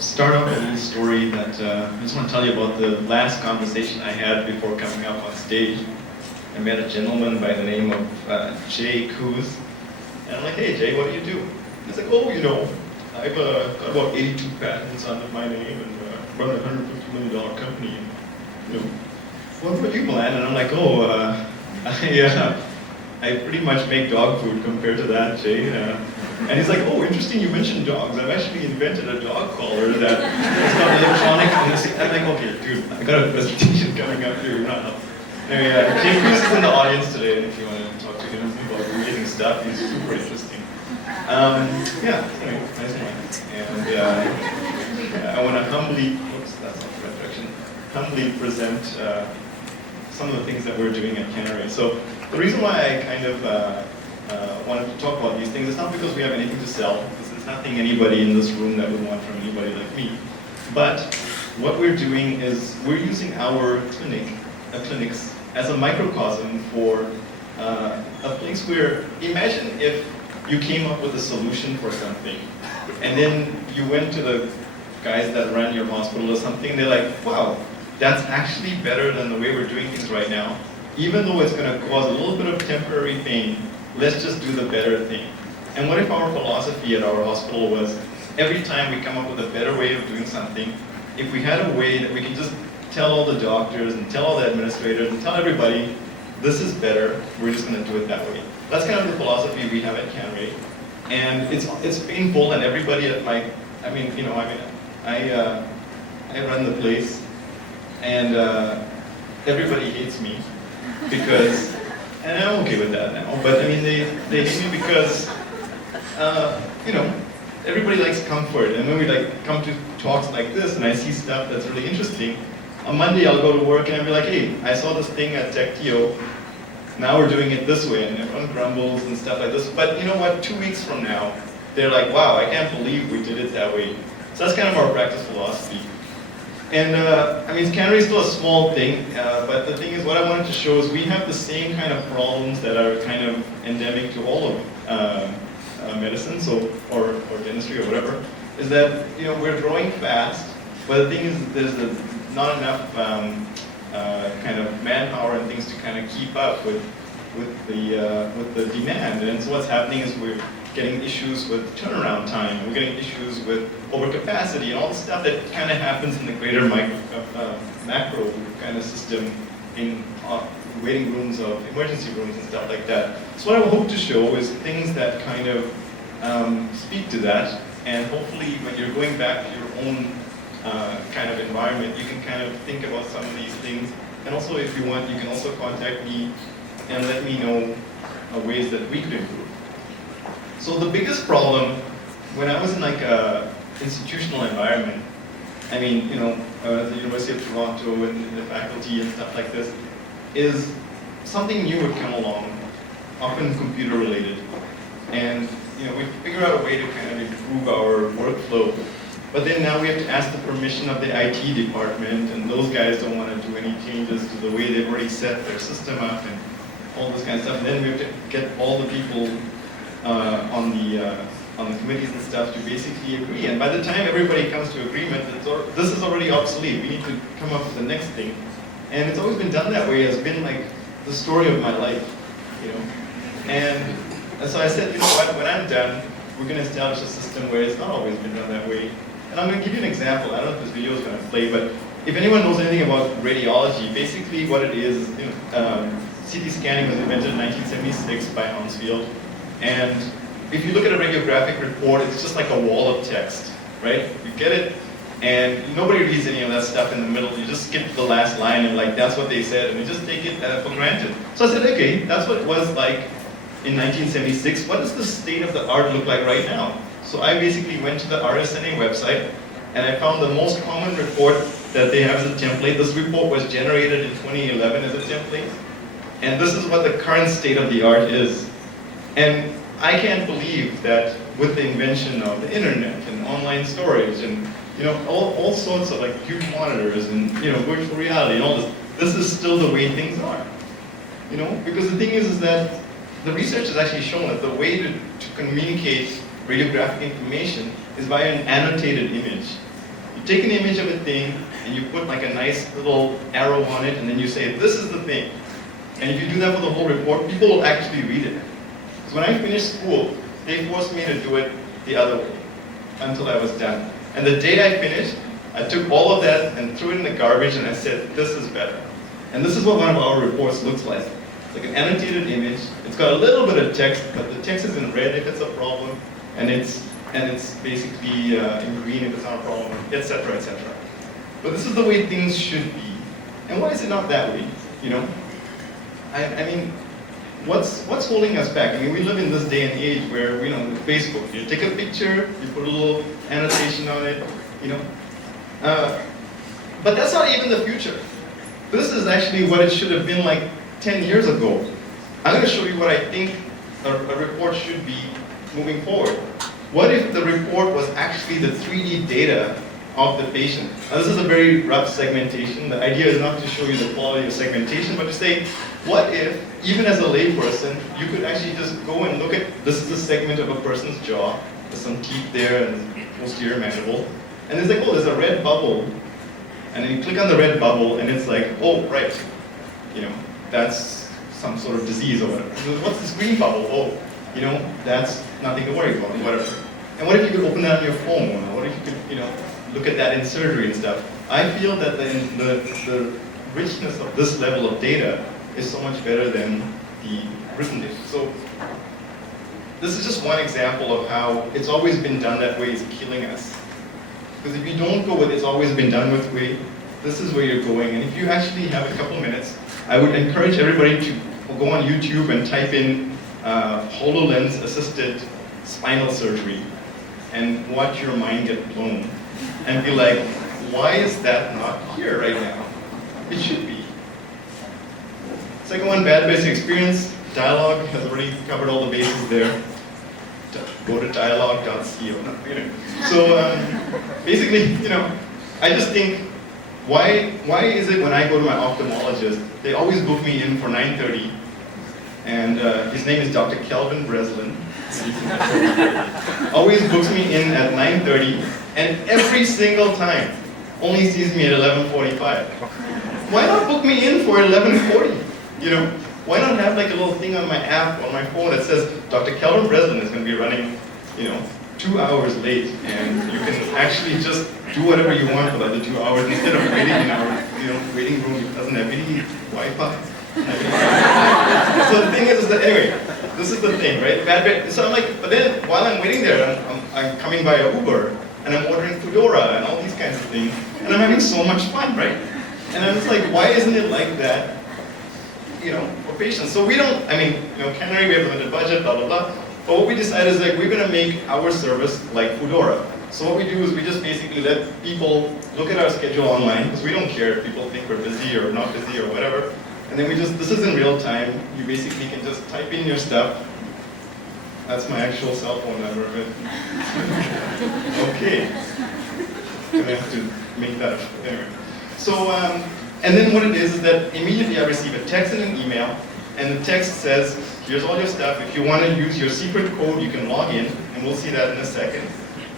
start off a little story that I just want to tell you about the last conversation I had before coming up on stage. I met a gentleman by the name of Jay Kuz, and I'm like, hey Jay, what do you do? He's like, oh, you know, I've got about 82 patents under my name and run a $150 million company. And, you know, what about you, Milan? And I'm like, oh, I pretty much make dog food compared to that, Jay. And he's like, oh, interesting you mentioned dogs. I've actually invented a dog collar that is got electronic. I'm like, okay, dude, I got a presentation coming up here. You're not helping. Anyway, Jay Cruz is in the audience today, and if you want to talk to him about amazing stuff, he's super interesting. Anyway, nice one. And I want to humbly, oops, that's not the right direction, humbly present some of the things that we're doing at Canaray. So the reason why I kind of wanted to talk about these things is not because we have anything to sell, because there's nothing anybody in this room that would want from anybody like me. But what we're doing is we're using our clinics as a microcosm for a place where, imagine if you came up with a solution for something, and then you went to the guys that run your hospital or something, they're like, wow, that's actually better than the way we're doing things right now. Even though it's going to cause a little bit of temporary pain, let's just do the better thing. And what if our philosophy at our hospital was, every time we come up with a better way of doing something, if we had a way that we can just tell all the doctors and tell all the administrators and tell everybody, this is better, we're just going to do it that way. That's kind of the philosophy we have at Canaray. And it's painful, and everybody at I run the place, and everybody hates me because, and I'm okay with that now, but I mean, they hate me because, everybody likes comfort, and when we come to talks like this, and I see stuff that's really interesting, on Monday I'll go to work and I'll be like, hey, I saw this thing at TechTO, now we're doing it this way, and everyone grumbles and stuff like this, but you know what, 2 weeks from now, they're like, wow, I can't believe we did it that way. So that's kind of our practice philosophy. And Canaray is still a small thing, but the thing is, what I wanted to show is we have the same kind of problems that are kind of endemic to all of medicine, or dentistry or whatever, is that we're growing fast, but the thing is there's not enough kind of manpower and things to kind of keep up with the demand. And so what's happening is we're getting issues with turnaround time, we're getting issues with overcapacity, and all the stuff that kind of happens in the greater macro kind of system in waiting rooms of emergency rooms and stuff like that. So what I hope to show is things that kind of speak to that, and hopefully when you're going back to your own kind of environment, you can kind of think about some of these things. And also, if you want, you can also contact me and let me know ways that we could improve. So the biggest problem, when I was in a institutional environment, I was at the University of Toronto and the faculty and stuff like this, is something new would come along, often computer related. And we figure out a way to kind of improve our workflow. But then now we have to ask the permission of the IT department, and those guys don't want to do any changes to the way they've already set their system up and all this kind of stuff. And then we have to get all the people on the committees and stuff to basically agree. And by the time everybody comes to agreement, this is already obsolete. We need to come up with the next thing. And it's always been done that way. It's been like the story of my life, And so I said, you know what, when I'm done, we're going to establish a system where it's not always been done that way. And I'm going to give you an example. I don't know if this video is going to play, but if anyone knows anything about radiology, basically what it is, CT scanning was invented in 1976 by Hounsfield. And if you look at a radiographic report, it's just like a wall of text, right? You get it, and nobody reads any of that stuff in the middle. You just skip the last line and that's what they said, and you just take it for granted. So I said, okay, that's what it was like in 1976. What does the state of the art look like right now? So I basically went to the RSNA website, and I found the most common report that they have as a template. This report was generated in 2011 as a template, and this is what the current state of the art is. And I can't believe that with the invention of the internet and online storage and all sorts of huge monitors and virtual reality and all this is still the way things are. Because the thing is that the research has actually shown that the way to communicate radiographic information is via an annotated image. You take an image of a thing, and you put like a nice little arrow on it, and then you say, this is the thing. And if you do that for the whole report, people will actually read it. Because when I finished school, they forced me to do it the other way until I was done. And the day I finished, I took all of that and threw it in the garbage, and I said, this is better. And this is what one of our reports looks like. It's like an annotated image. It's got a little bit of text, but the text is in red if it's a problem, and it's basically in green if it's not a problem, etc., etc. But this is the way things should be. And why is it not that way? You know, I mean, what's holding us back? I mean, we live in this day and age where, you know, with Facebook, you take a picture, you put a little annotation on it, you know. But that's not even the future. This is actually what it should have been like 10 years ago. I'm going to show you what I think a report should be moving forward. What if the report was actually the 3D data of the patient? Now, this is a very rough segmentation. The idea is not to show you the quality of segmentation, but to say, what if, even as a layperson, you could actually just go and look at, this is a segment of a person's jaw, there's some teeth there and posterior mandible, and it's like, oh, there's a red bubble, and then you click on the red bubble, and it's like, oh, right, you know, that's some sort of disease or whatever. So what's this green bubble? Oh, you know, that's nothing to worry about, whatever. And what if you could open that on your phone? Or what if you could, you know, look at that in surgery and stuff? I feel that the richness of this level of data is so much better than the written data. So this is just one example of how it's always been done that way is killing us. Because if you don't go with it's always been done with way, this is where you're going. And if you actually have a couple minutes, I would encourage everybody to go on YouTube and type in HoloLens assisted spinal surgery and watch your mind get blown and be like, why is that not here right now? It should be. Second one, bad basic experience. Dialogue has already covered all the bases there. Go to dialogue.co. So basically, you know, I just think, why is it when I go to my ophthalmologist, they always book me in for 9:30, and his name is Dr. Kelvin Breslin. Always books me in at 9:30, and every single time only sees me at 11:45. Why not book me in for 11:40? You know, why not have like a little thing on my app on my phone that says Dr. Kelvin Breslin is going to be running, you know, 2 hours late, and you can actually just do whatever you want for the other 2 hours instead of waiting in our, you know, waiting room. It doesn't have any Wi-Fi. So the thing is that anyway, this is the thing, right? So I'm like, but then while I'm waiting there, I'm coming by a Uber, and I'm ordering Foodora and all these kinds of things, and I'm having so much fun, right? And I'm just like, why isn't it like that? You know, for patients. So we don't, I mean, you know, Canaray, we have a limited budget, blah, blah, blah. But what we decided is like, we're going to make our service like Foodora. So what we do is we just basically let people look at our schedule online, because we don't care if people think we're busy or not busy or whatever. And then we just, this is in real time. You basically can just type in your stuff. That's my actual cell phone number of it. Okay. I'm going to have to make that up. Anyway. So, and then what it is that immediately I receive a text and an email, and the text says, here's all your stuff. If you want to use your secret code, you can log in, and we'll see that in a second.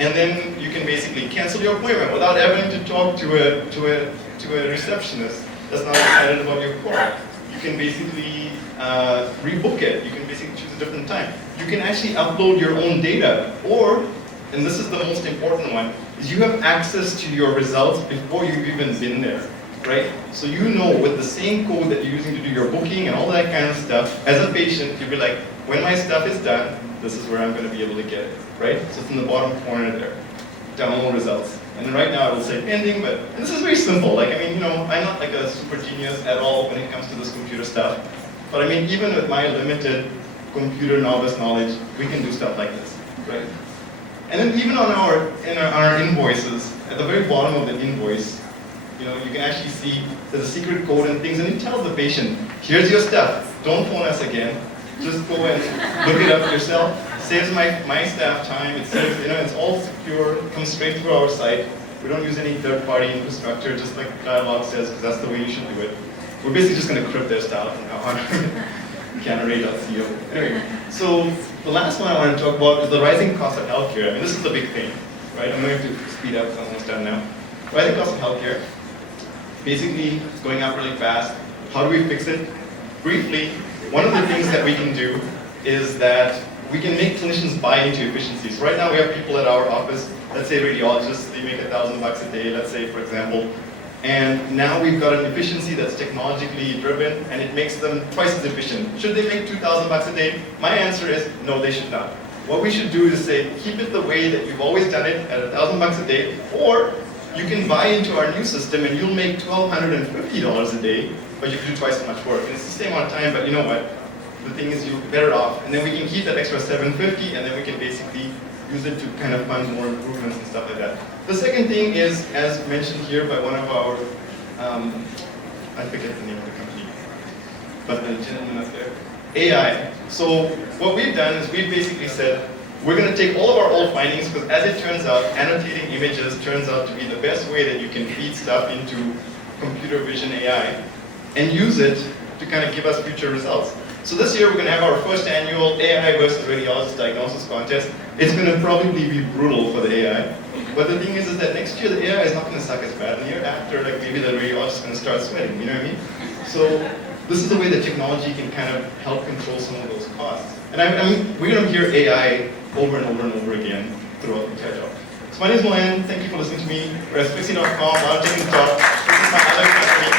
And then you can basically cancel your appointment without having to talk to a receptionist that's not excited about your call. You can basically rebook it. You can basically choose a different time. You can actually upload your own data, or, and this is the most important one, is you have access to your results before you've even been there. Right? So you know with the same code that you're using to do your booking and all that kind of stuff, as a patient, you'll be like, when my stuff is done, this is where I'm going to be able to get it. Right? So it's in the bottom corner there. Download results. And then right now it will say pending, but this is very simple. Like, I mean, you know, I'm not like a super genius at all when it comes to this computer stuff. But I mean, even with my limited computer novice knowledge, we can do stuff like this. Right? And then even on our invoices, at the very bottom of the invoice, you know, you can actually see there's a secret code and things, and it tells the patient, here's your stuff. Don't phone us again. Just go and look it up yourself. Saves my staff time. It saves, you know, it's all secure. Comes straight through our site. We don't use any third-party infrastructure, just like Dialogue says, because that's the way you should do it. We're basically just going to crypt their stuff on Canaray.co. Anyway, so the last one I want to talk about is the rising cost of healthcare. I mean, this is the big thing, right? I'm going to speed up. I'm almost done now. Rising cost of healthcare, basically it's going up really fast. How do we fix it? Briefly, one of the things that we can do is that we can make clinicians buy into efficiencies. Right now we have people at our office, let's say radiologists, they make $1,000 a day, let's say for example, and now we've got an efficiency that's technologically driven and it makes them twice as efficient. Should they make $2,000 a day? My answer is no, they should not. What we should do is say, keep it the way that you've always done it at $1,000 a day, or you can buy into our new system and you'll make $1,250 a day, but you can do twice as much work. And it's the same amount of time, but you know what? The thing is you're better off. And then we can keep that extra $750 and then we can basically use it to kind of fund more improvements and stuff like that. The second thing is, as mentioned here by one of our, I forget the name of the company, but the gentleman up there, AI. So what we've done is we've basically said, we're going to take all of our old findings, because as it turns out, annotating images turns out to be the best way that you can feed stuff into computer vision AI, and use it to kind of give us future results. So this year we're going to have our first annual AI versus radiologist diagnosis contest. It's going to probably be brutal for the AI. But the thing is that next year the AI is not going to suck as bad. And the year after, like maybe the radiologist is going to start sweating, you know what I mean? So this is the way that technology can kind of help control some of those costs. And I mean, we're going to hear AI over and over and over again throughout the entire talk. So my name is Milan. Thank you for listening to me. We're at Specsy.com. I'm taking the talk. This is my other company.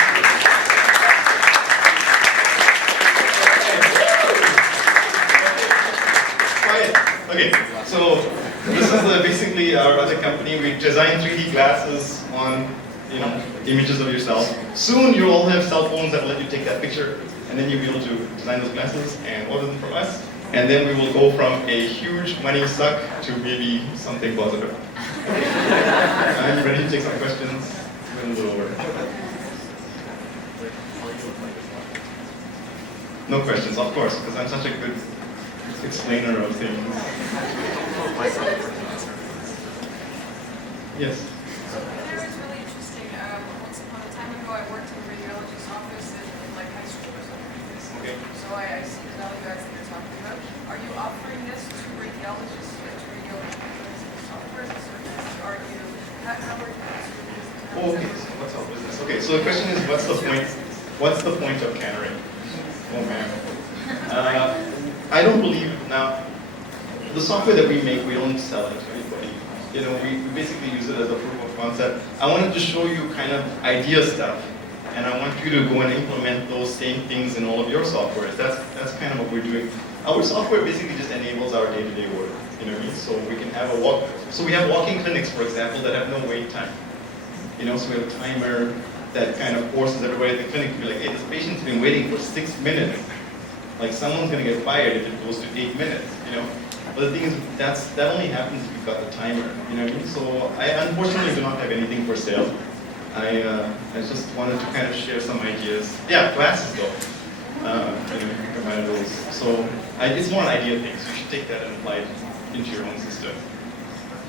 Okay, so this is basically our other company. We design 3D glasses on, images of yourself. Soon you'll all have cell phones that will let you take that picture, and then you'll be able to design those glasses and order them from us. And then we will go from a huge money suck to maybe something positive. Okay. I'm ready to take some questions. We'll move over. No questions, of course, because I'm such a good explainer of things. Yes? That was really interesting. Once upon a time ago, I worked in a radiologist's office in high school or something like this. Okay. So I see the value adds that you're talking about. Are you offering this to radiologists, to radiologists software as a service? Are you, how are you doing this? Oh, okay, so what's our business? Okay, so the question is, what's the point? What's the point of Canaray? Oh man. I don't believe, now, the software that we make, we don't sell it to anybody. We basically use it as a proof of concept. I wanted to show you kind of idea stuff, and I want you to go and implement those same things in all of your softwares. That's kind of what we're doing. Our software basically just enables our day-to-day work, you know what I mean? So we can have so we have walk-in clinics, for example, that have no wait time. So we have a timer that kind of forces everybody at the clinic to be like, hey, this patient's been waiting for 6 minutes. Like someone's going to get fired if it goes to 8 minutes, But the thing is, that only happens if you've got the timer, you know what I mean? So I unfortunately do not have anything for sale. I just wanted to kind of share some ideas. Yeah, glasses though. Provide those. So it's more an idea thing, so you should take that and apply it into your own system.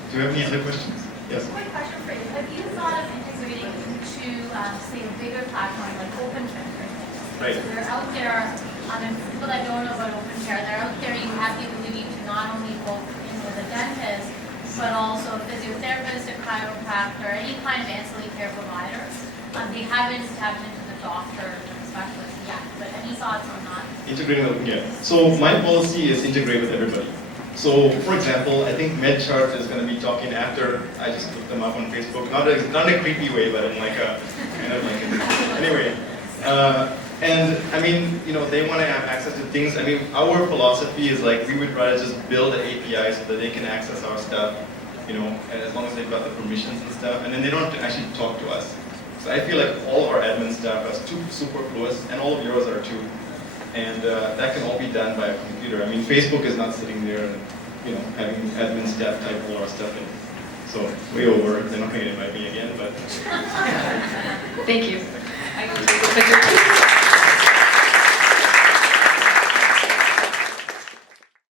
Do you have any other questions? Yes? Quick question for you. Have you thought of integrating into, say, a bigger platform like OpenCare, for example? Right. So they're out there, and people that don't know about OpenCare, they're out there, you have the ability to not only book in with a dentist, but also a physiotherapist, a chiropractor, any kind of ancillary care provider. They haven't tapped into the doctor specialist yet, but any thoughts on that? Integrating with, yeah. So my policy is integrate with everybody. So, for example, I think MedChart is going to be talking after I just looked them up on Facebook. Not in a creepy way, but in like a kind of like anyway. And I mean, they want to have access to things. I mean, our philosophy is like we would rather just build an API so that they can access our stuff, and as long as they've got the permissions and stuff, and then they don't have to actually talk to us. So I feel like all of our admin stuff is superfluous, and all of yours are too. And that can all be done by a computer. I mean, Facebook is not sitting there and having admin staff type all our stuff in. So way over. They're not going to invite me again, but Thank you. I can take a picture too.